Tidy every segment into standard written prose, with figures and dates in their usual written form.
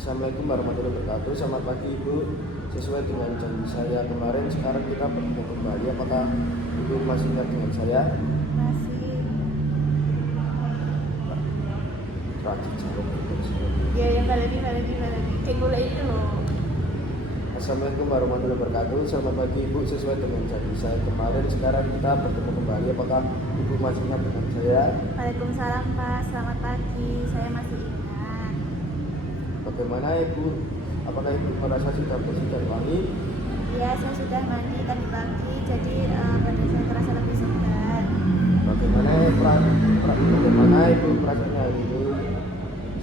Assalamualaikum warahmatullahi wabarakatuh. Selamat pagi Ibu. Sesuai dengan janji saya kemarin, sekarang kita bertemu kembali. Apakah Ibu masih ingat dengan saya? Masih. Rajin cukup. Ya yang balik. Kayak gula itu loh. Assalamualaikum warahmatullahi wabarakatuh. Selamat pagi Ibu. Sesuai dengan janji saya kemarin, sekarang kita bertemu kembali. Apakah Ibu masih ingat dengan saya? Waalaikumsalam Pak. Selamat pagi. Saya masih ingat. Bagaimana Ibu? Apakah Ibu merasa sudah bersih dan wangi? Ya saya sudah mandi tadi pagi. Jadi badan saya terasa lebih segar. Bagaimana Ibu perasaannya hari ini?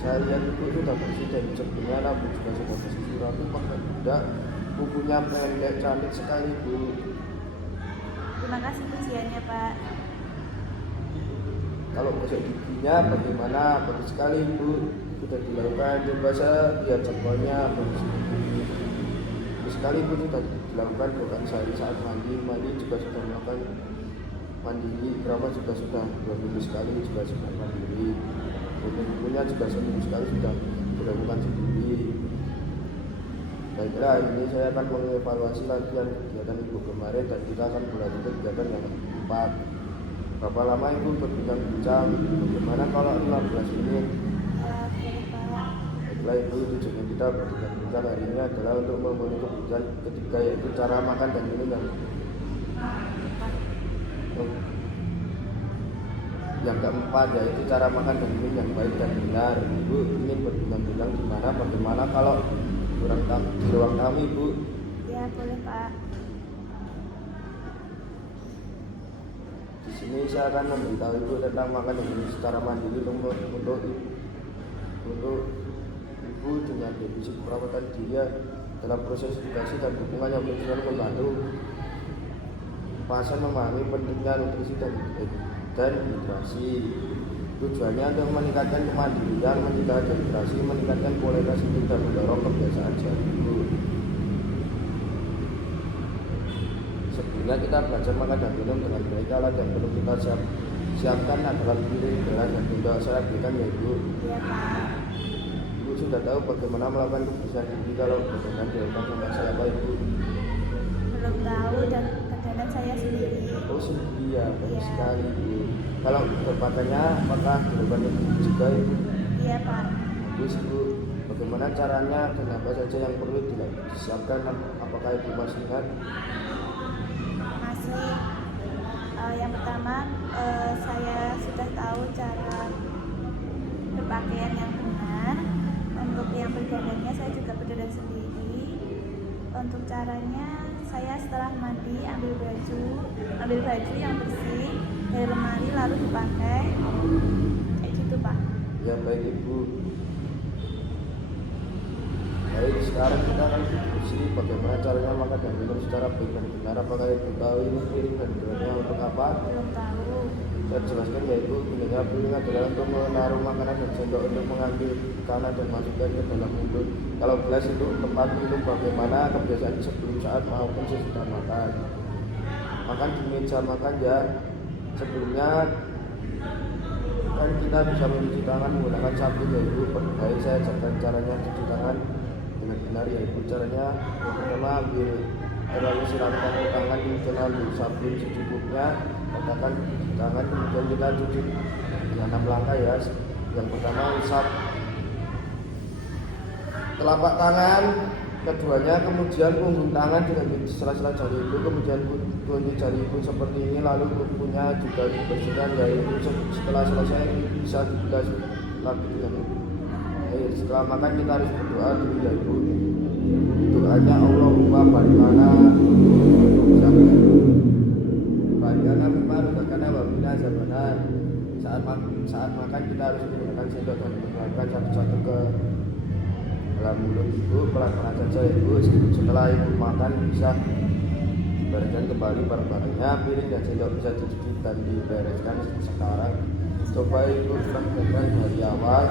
Saya lihat Ibu sudah bersih dan sebelumnya rambut juga sudah bersih rapi, pakai tidak kukunya pendek cantik sekali Bu. Terima kasih pujiannya Pak. Kalau gosok giginya bagaimana? Bagus sekali Bu, sudah dilakukan. Coba saya lihat contohnya bagus sekali Bu, sudah dilakukan bukan saya saat mandi juga sudah melakukan mandiri, berapa juga sudah 2 minggu sekali juga sudah mandiri, kukunya juga seminggu sekali sudah dilakukan sendiri. Baiklah, ini saya akan mengevaluasi latihan kegiatan Ibu kemarin dan kita akan berlanjut ke kegiatan yang keempat. Berapa lama Ibu berbincang-bincang? Bagaimana kalau 15 menit? Boleh Pak. Baiklah Ibu, tujuan kita berbincang-bincang hari ini adalah untuk memenuhi kebutuhan ketiga, yaitu cara makan dan minum yang keempat, yaitu cara makan dan minum yang baik dan benar. Ibu ingin berbincang-bincang di mana? Bagaimana kalau di ruang tamu Ibu? Ya boleh Pak. Di sini saya akan memberitahu Ibu tentang makan dan minum secara mandiri untuk Ibu dengan defisit perawatan diri dalam proses edukasi dan dukungan yang benar membantu pasien memahami pentingnya nutrisi dan hidrasi. Tujuannya untuk meningkatkan kemandirian, mencegah dehidrasi, meningkatkan kualitas hidup dan mendorong kebiasaan sehat Ibu. Sebelumnya kita belajar makan dan minum dengan baik. Alat yang perlu kita siapkan adalah piring, gelas, dan sendok. Saya berikan ya Ibu. Iya Pak. Ibu sudah tahu bagaimana melakukan kebersihan diri kalau berkenaan dilakukan sama saya Pak Ibu? Belum tahu dan kadang saya sendiri. Oh sendiri ya, bagus Iya. sekali Ibu. Kalau berpakaiannya apakah dilakukan juga Ibu? Iya Pak. Bagus Ibu. Bagaimana caranya dan apa saja yang perlu disiapkan? Apakah Ibu masih ingat? Masih. Yang pertama saya sudah tahu cara berpakaian yang benar. Untuk yang berdandannya saya juga berdandan sendiri. Untuk caranya saya setelah mandi ambil baju yang bersih dari lemari lalu dipakai kayak gitu Pak. Ya baik Ibu. Baik, sekarang kita akan diskusi bagaimana caranya makan dan minum secara baik dan benar. Apakah Ibu tahu ini piring dan gelasnya untuk apa? Belum tahu. Saya jelaskan yaitu gunanya piring adalah untuk menaruh makanan dan sendok untuk mengambil makanan dan masukkan ke dalam mulut. Kalau gelas itu tempat minum, bagaimana kebiasaan sebelum, saat maupun sesudah makan. Makan di meja makan ya. Sebelumnya kan kita bisa mencuci tangan menggunakan sabun ya Ibu. Baik, saya ajarkan caranya cuci tangan dengan benar ya Ibu. Caranya yang pertama ambil air lalu siramkan ke tangan, kemudian ambil sabun secukupnya, letakkan di tangan, kemudian kita cuci dengan 6 langkah ya. Yang pertama usap telapak tangan, keduanya, kemudian punggung tangan dengan sela-sela jari Ibu, kemudian kunci jari Ibu seperti ini, lalu kukunya juga dibersihkan ya Ibu. Setelah selesai bisa dibilas lagi dengan setelah makan kita harus berdoa dulu ya Ibu. Doanya Allahumma barikana mimma razaqtana wa qina azabannar. Saat makan kita harus menggunakan sendok dan mengeluarkan satu-satu ke dalam mulut Ibu, pelan-pelan saja Ibu. Setelah Ibu makan bisa dibereskan kembali barang-barangnya, piring dan sendok bisa dicuci dan dibereskan sekarang. Coba Ibu lakukan dari awal.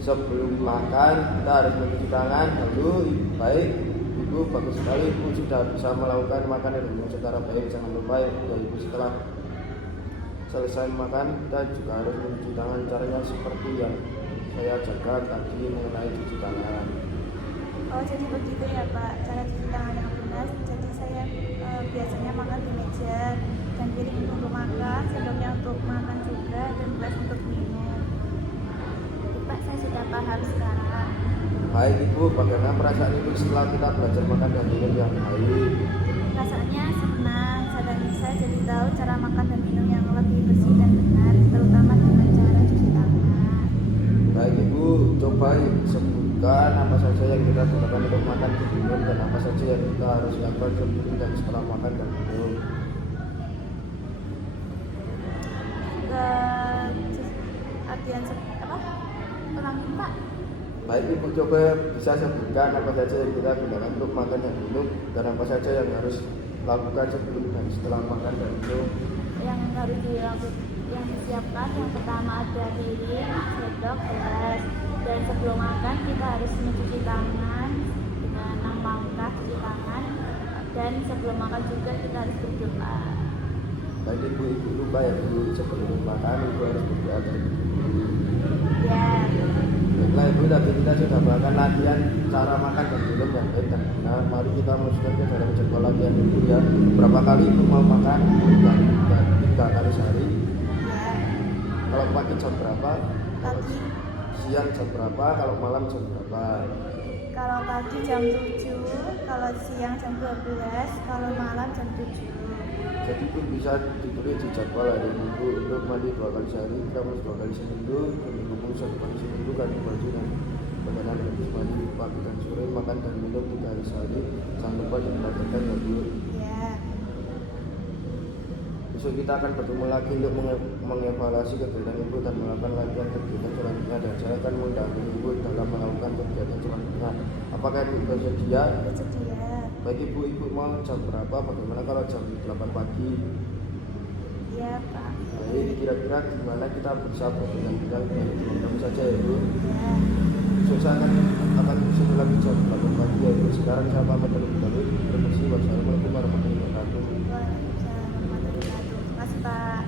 Sebelum makan kita harus mencuci tangan dulu. Baik Ibu, bagus sekali Ibu sudah bisa melakukan makan dan minum secara baik. Jangan lupa ya Ibu, setelah selesai makan kita juga harus mencuci tangan. Caranya seperti yang saya ajarkan tadi mengenai cuci tangan. Oh, jadi begitu ya Pak, cara cuci tangan yang benar. Jadi saya biasanya makan di meja dan piring untuk makan, sendoknya untuk makan juga, dan gelas untuk minum. Pak, saya sudah paham sekarang. Baik Ibu, bagaimana perasaan Ibu setelah kita belajar makan dan minum yang baik? Rasanya senang, saya jadi tahu cara makan dan minum yang lebih bersih dan benar, terutama dengan cara cuci tangan. Baik Ibu, coba sebutkan apa saja yang kita gunakan untuk makan dan minum dan apa saja yang kita harus lakukan sebelum dan setelah makan dan minum. Artian apa? Ulangin Pak. Baik Ibu, coba bisa sebutkan apa saja yang kita gunakan untuk makan dan minum dan apa saja yang harus lakukan sebelum dan setelah makan dan minum. Yang harus dilakukan, yang disiapkan, yang pertama ada piring, sendok, gelas. Dan sebelum makan kita harus mencuci tangan dengan 6 langkah cuci tangan. Dan sebelum makan juga kita harus berdoa. Baik Ibu, Ibu lupa ya Bu, sebelum makan Ibu harus berdoa terlebih dahulu. Ya. Baiklah Ibu, tadi kita sudah melakukan latihan cara makan dan minum yang baik dan benar. Mari kita masukkan ke dalam jadwal latihan Ibu ya. Berapa kali Ibu mau makan? 3 kali sehari. Ya. Kalau pagi jam berapa? Pagi. Siang jam berapa? Kalau malam jam berapa? Kalau pagi jam 7, kalau siang jam 12, kalau malam jam 7. Jadi Ibu bisa ditulis di jadwal hari Ibu untuk mandi 2 kali sehari, kamu 2 kali seminggu, minggu 1 kali seminggu, ganti baju dan badan habis mandi pagi dan sore, makan dan minum 3 hari sehari. Jangan lupa diperhatikan ya Bu. Ya. Besok kita akan bertemu lagi untuk mengevaluasi kegiatan Ibu dan melakukan latihan kegiatan selanjutnya, dan saya akan mendampingi Ibu dalam melakukan kegiatan selanjutnya. Apakah Ibu bersedia? Bersedia. Baik Ibu mau jam berapa? Bagaimana kalau jam 8 pagi? Iya Pak. Baik, kira-kira gimana kita bisa berbincang dengan teman-teman saja ya Bu? Ya. Besok saya akan bersama lagi jam 8 pagi ya Bu. Sekarang saya pamit terlebih dahulu. Terima kasih. Wassalamualaikum warahmatullahi wabarakatuh. Waalaikumsalam warahmatullahi wabarakatuh. Terima kasih Pak.